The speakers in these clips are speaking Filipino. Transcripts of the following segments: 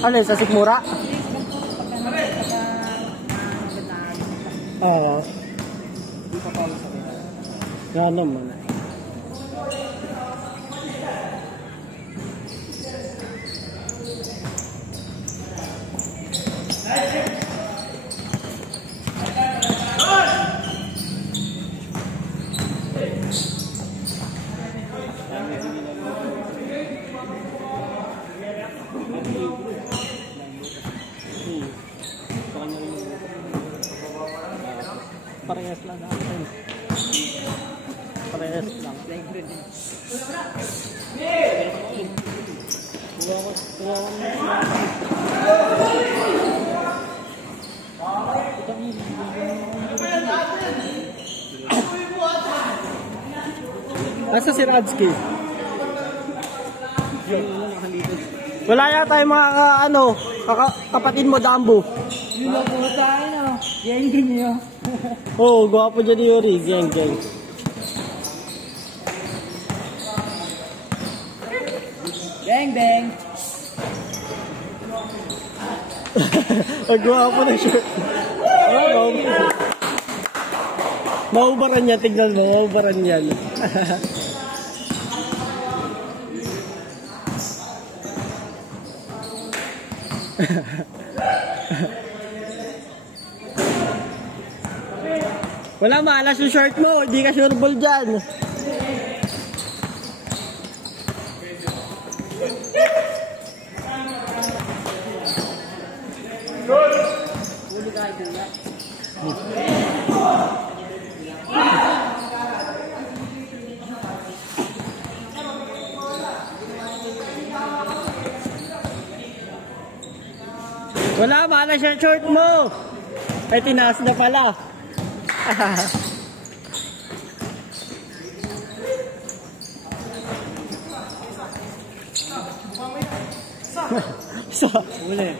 Alin, sa Sikmura? Oo. Yan naman. Parehas lang natin. Parehas lang. Asa si Radsky? Wala yata yung mga kapatid mo, Dambo. Yun lang po tayo, no? Geng nyo. Oo, gwapo dyan Yuri. Geng. Bang. Ang gwapo na siya. Maubaran yan, tignan mo. Maubaran yan. Wala, malas yung short mo. Hindi ka sureball dyan. Wala, malas yung short mo. Ay, tinaas na pala. Uli.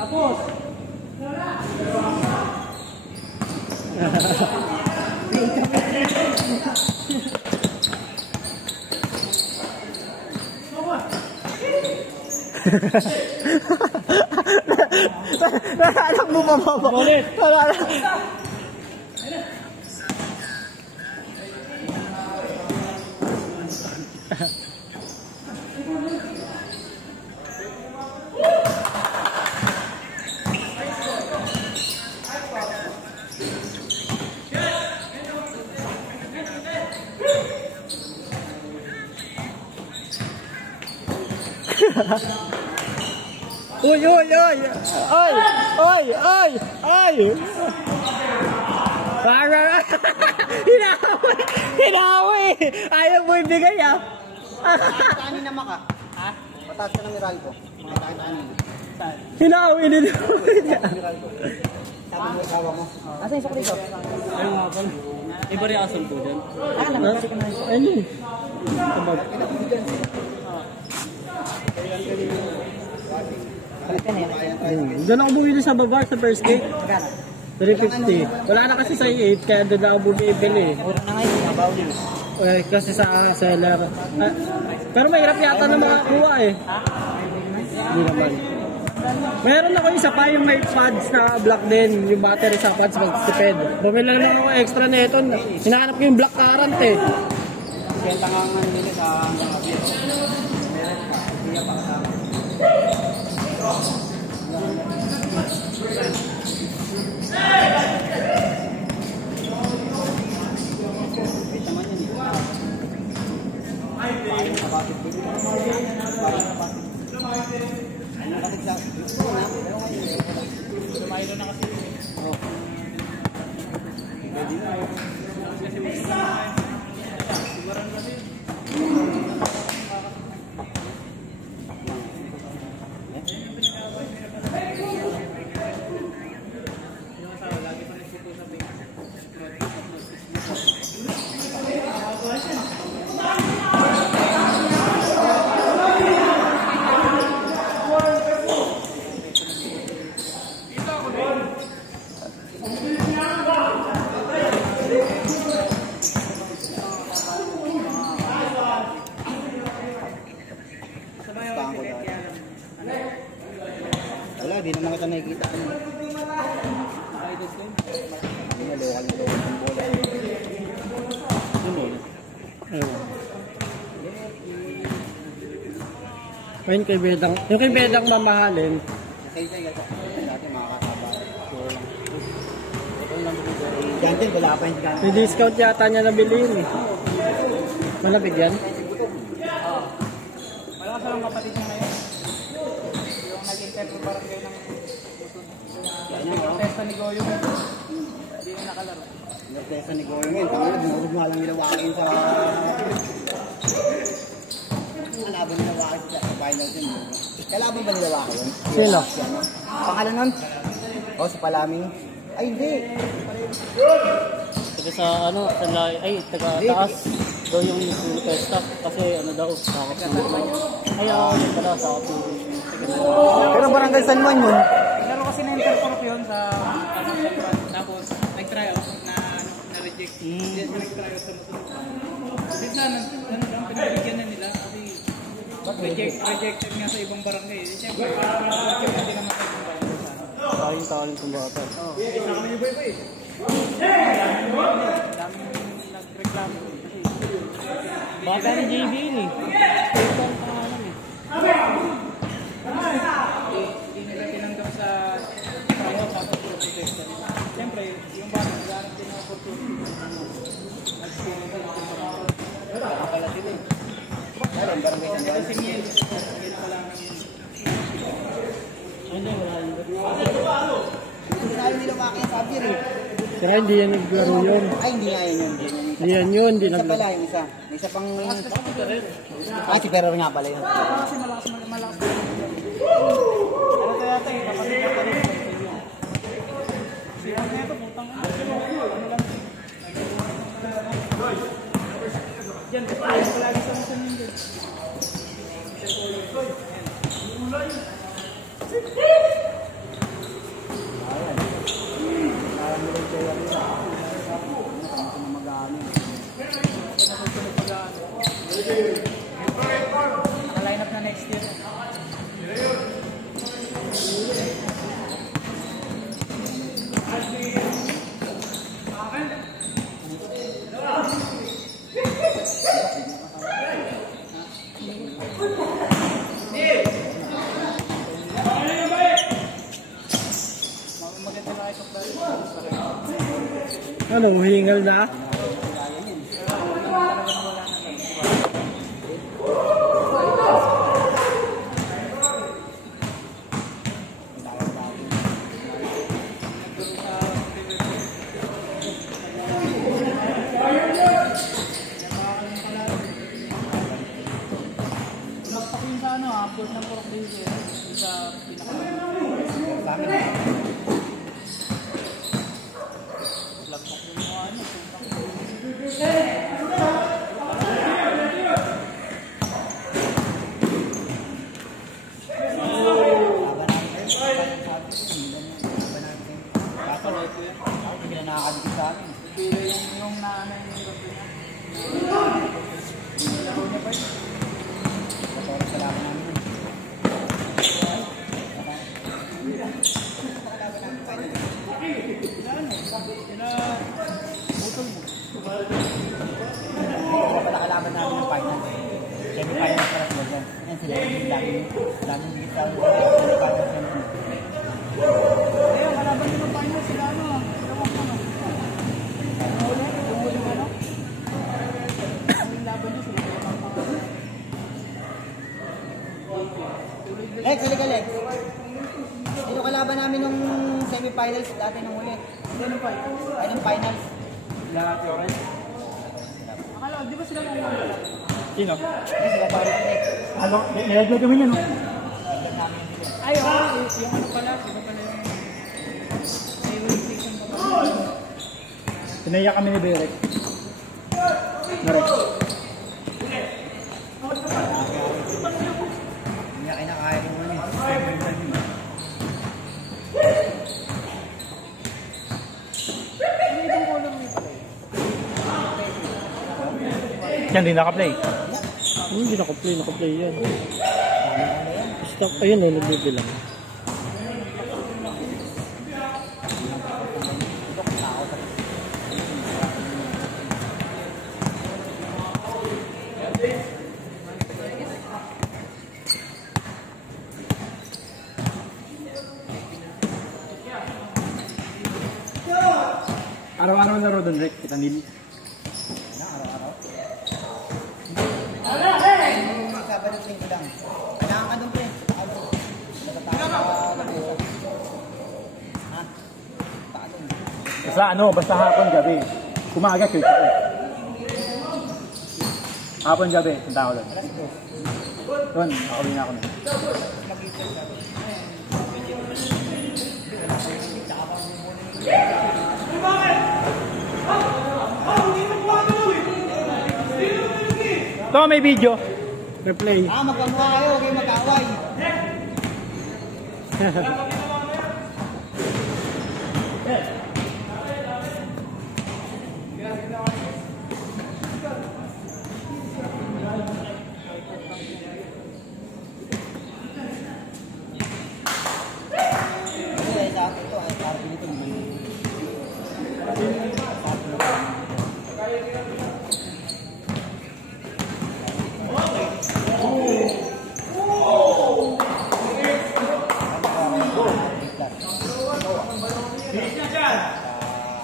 Tapos. Anak mo pa ba? Ulit. Uy! Hinawi! Ayaw mo ibigay ah! Kanin naman ka? Ha? Pataas ka ng Meralco. Nakita kanina. Hinawi nito! Sabi mo asawa mo. Asa yung sakli ko? Ayun nga pala. Iba rin asal po dyan. Ano? Kabag. Doon ako bumili sa baba sa first gate. 350. Wala na kasi sa 8 kaya doon ako bumibili. Mura na ngayon, nabaw din. Kasi sa seller. Pero mahirap yata na makakuha eh. Hindi naman. Meron ako isa pa yung may pads na black din. Yung battery sa pads mag-stipend. Bumili naman ako extra na ito. Hinahanap ko yung black current eh. Kaya tangangan nila sa mga biyos. Meron ka. Hindi pa kasama. Hindi naman kita nakikita. Nakikita ko yun. Nalokan nito ng bola. Yun muna. Ayun. Ayun kay Bedang. Yung kay Bedang mamahalin. Nasay-say ka dati makakataba. Puro lang. Ito lang dito. Yan din, wala pa yung gano'n. May discount yata niya nabiliin eh. Malapit yan? Wala ka salang kapatid niya ngayon. Yung nag-interview barangay ng protesta ni Goyo. Hindi na nakalaro. Protesta ni Goyo ngayon. Tama na, binurog nga lang nilawakin sa... Kalaban nilawakin sa finals yun. Kalaban ba nilawakin yun? Sino? Pangalan nun? O, sa Palaming. Ay, hindi. Taga sa ano, taga taas daw yung protesta kasi ano daw, sakop ng naman. Ay, yun pala, sakop ng Pero barangay San Juan yun. Laro kasi na intercorp yun sa tapos nag-try out na-reject. Nag-try out sa musunod. Bigla, ang pinabigyan na nila kasi rejected nga sa ibang barangay. Siyempre, hindi naman sa ibang barangay. Taling-taling itong bata. Oo. Isa kami yung boy. Daming nagreklamo kasi bata ni JB yun eh. State ang pangalan eh. Hindi nila tinanggap sa trabaho tapos protesta nila. Siyempre, yung bata nag-aaral din ng opportunity. Nag-school na lang. Nakakala sila eh. Meron, barangay San Juan. Kasi ngayon, ngayon pa lang yun. Hindi, wala yun. Hindi na yung nilawakin sa Abir eh. Kaya hindi yan naglaro yun. Ay, hindi nga yun. Hindi yan yun. Hindi Isa naglaro. pala, yung isa. May isa pang... Ay, si Ferrer nga pala yun. Kasi malakas. Ano kaya tayo, kapatid ka rin sa iyo. Sila na ito, putang ano lang. Yan, palagi sa mga yun din. Naka-line up na next year. Maganda na ito. Ano, hingal na? Port ng Purok Dito sa lagpak yung mga ano. Hindi na nakakadikit sa amin. Pero yung naanay yung gabi niya. Laro niya ba yun? Oras sa laban namin. Nakalaban namin ng final. Semi-final para sa Lagyan. Yan sila yung daming bigit sa Ayun, kalaban nyo ng final sila ano. Ewan ko no. Yung huling ano? Yung laban nyo sila. Lex, halika Lex. Ito kalaban namin nung semi-finals dati nung huli. Ano pa yun? Ay, nung finals. Akala, di ba sila mga Sino? Ay, sila parang Lex. Ano? Nilaglag kami yan. ay, yung ano pala, sila pala yung railway station pa pala. Pinaya kami ni Berek. Narek. Hindi niya kinakaya ko muna eh. Ano ibang color nito? Yan, di naka-play. Hindi naka-play yan. Stop, ayun eh, nagbibilang. Araw-araw laro doon, Rick. Kita nil. Na, araw-araw. Sabado linggo lang. Kailangan ka doon, pre. Ano? Ha? Paano? Basta ano, basta hapon gabi. Kumaga, church ako. Hapon gabi, punta ako doon. Doon, makawin na ako na. Ito, may video. Replay. Magkamukha kayo, huwag kayo mag-away.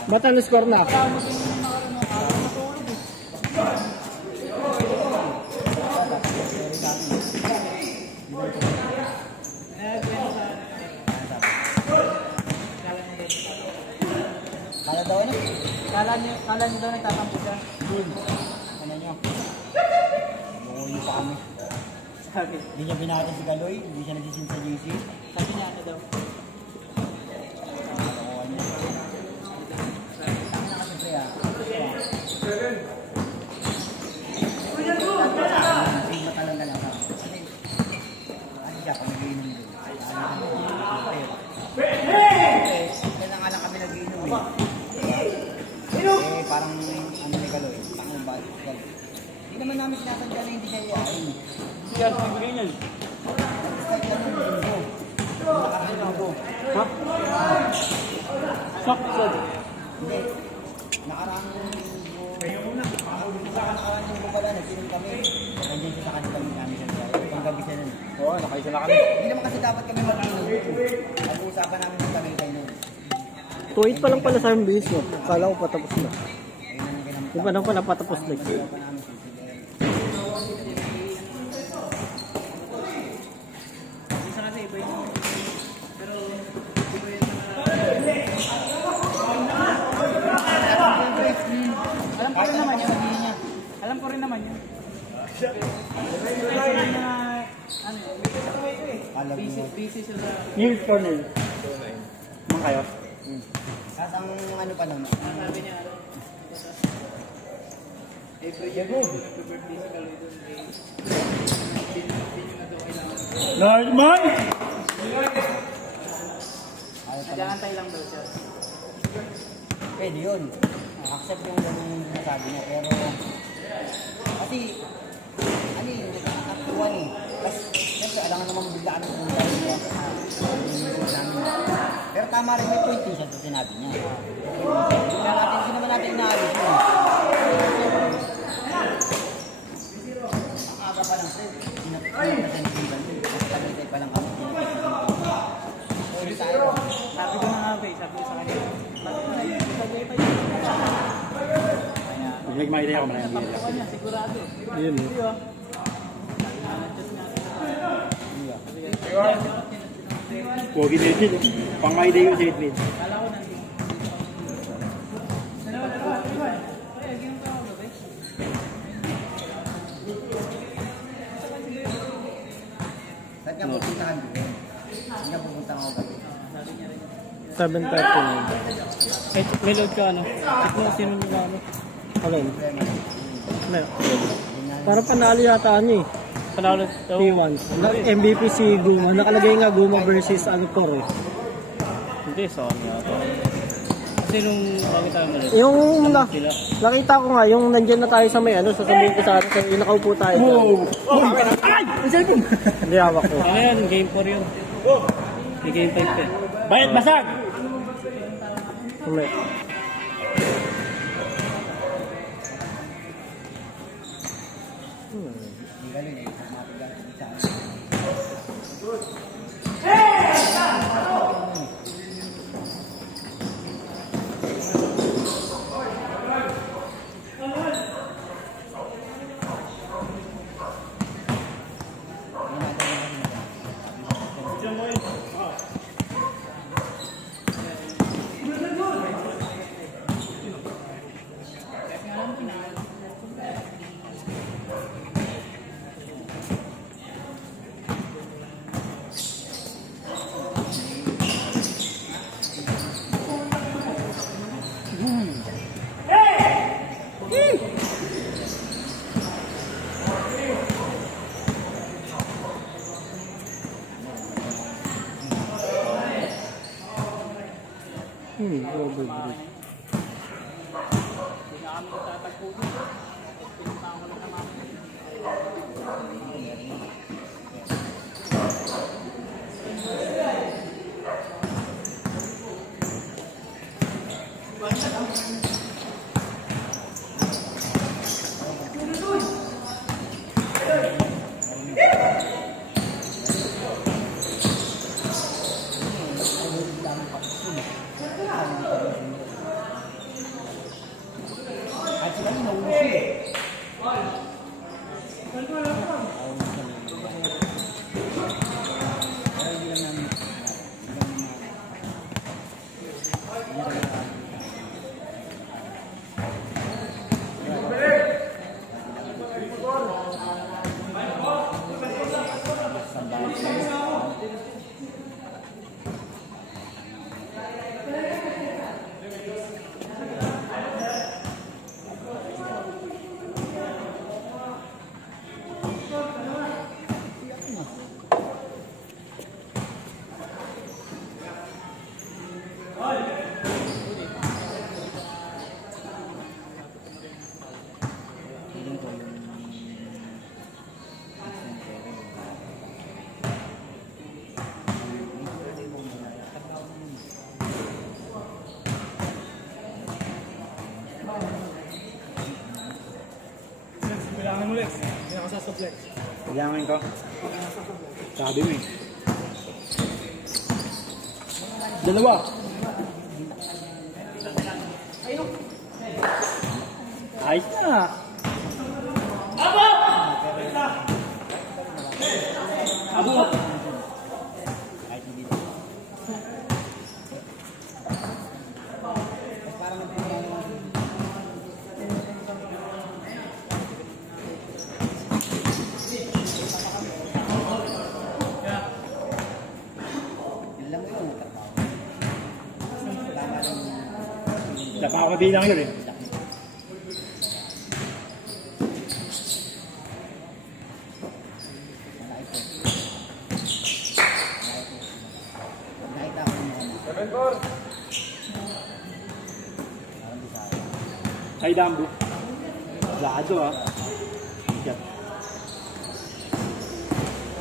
Ba't ano score na? Kala daw ano? Kala niyo daw nagtatampo siya? Ano niyo? Bukunin pa kami. Sabi. Hindi niya binati si Galoy, hindi siya nagsisin sa GC. Sabi niya ano daw. Parang ano ni Galoy, parang balik. Hindi naman namin sinasadya na hindi siya iyain. Siya, nagbigay niyan. Start lang yung linggo. Nakarating linggo. Sakto. Hindi. Nakarang linggo. Nakarang linggo pala, nagsinom kami. Nandiyan siya sa kanila namin siya. Pang gabi siya nun. Oo, nakaisa na kami. Hindi naman kasi dapat kami mag-inom. Nag-uusapan namin yung kami kayo nun. 2-8 pa lang pala sa yung base mo. Kala ko patapos na. Di ba nang pala patapos na? Isa kasi iba yung... Pero iba yung Alam ko rin naman yun. Alam ko rin naman yun. Busy sila sa... News Corner. Mga kayo? At ang ano pa nun? Sabi niya, every year, birthday sa Galoy doon, Norman! nag-aantay lang daw siya. Pwede yun. Accept yung sinasabi niya. Pero, kasi, ano yun, nakakatuwa eh. Tapos, siyempre, alangan namang biglaan ng mga gawin. Pero tama rin may point siya sa sinabi niya. Hindi naman natin inaalis yun. Ang aga pa lang, sir. Pinag-presentiban yun. Tagal-tay pa lang kami. Sabi ko na nga ba, sabi ko sa kanya, bakit na yun? Sabi ko yun. Hindi makita ako na yan. Tapukan niya, sigurado. Yun. Hindi oh. Pogi din yun. Pang-ID yung J-Train. Kala ko nandito. Kaya, ganun ka ako, guys. Saan niya pupuntahan ko? Saan niya pupuntahan ako gabi? 7:39. May load ka ano? Check mo sino yung ano? Alin? Para panalo yata ano eh. Panalo daw. P1. MVP si Guma. Nakalagay nga Guma versus Angkor eh. Hindi, saan yata. Kasi nung nakakita mo rin. Yung nakita ko nga, yung nandyan na tayo sa may ano, sasabihin ko sa atin, yung nakaupo tayo. Ay! Ang cellphone! Hindi hawak ko. Ano yan? Game 4 yun. May game 5 eh. Bayad basag! May. Hindi galing eh. Matigal sa Overbreak. Hindi na kami tatagpo dito. Pinunta ko lang naman. At sila yung nauusin. Kailangan mo, Lex. Hindi ako sasuplex. Kailangan ko. Sabi mo eh. Dalawa. Ayos na. Kahit hindi. Parang nagpapalala naman. Alam mo yun, trabaho. Tama lang yun. Napakabilang yun eh. Nakita ko yun. Ay, dambo. Lado ah. Yan.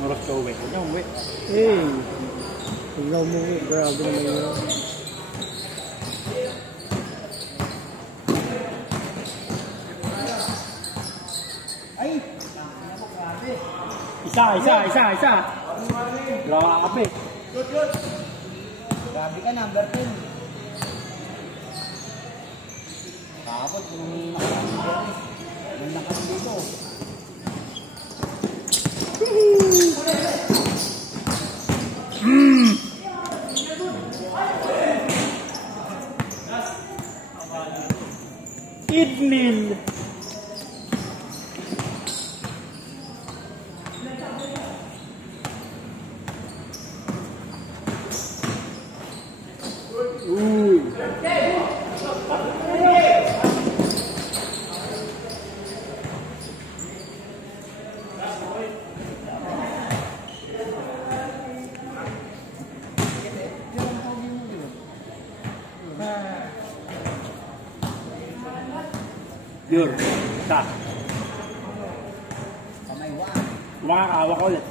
Oras ka uwi. Huwag na uwi. Huwag na umuwi. Grabe naman yun. Ay! Ano mo, grabe. Isa. Dalawa kape. Grabe ka, number 10. Kapot, kung nakakasing Dennis. May nakasing dito. Idmil. Yun. Sa. Kamaywa. Makakawa ko ulit.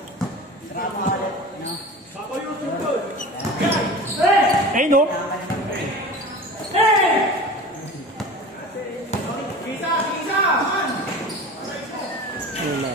Sarap ka ulit. No? Ay no? Wala.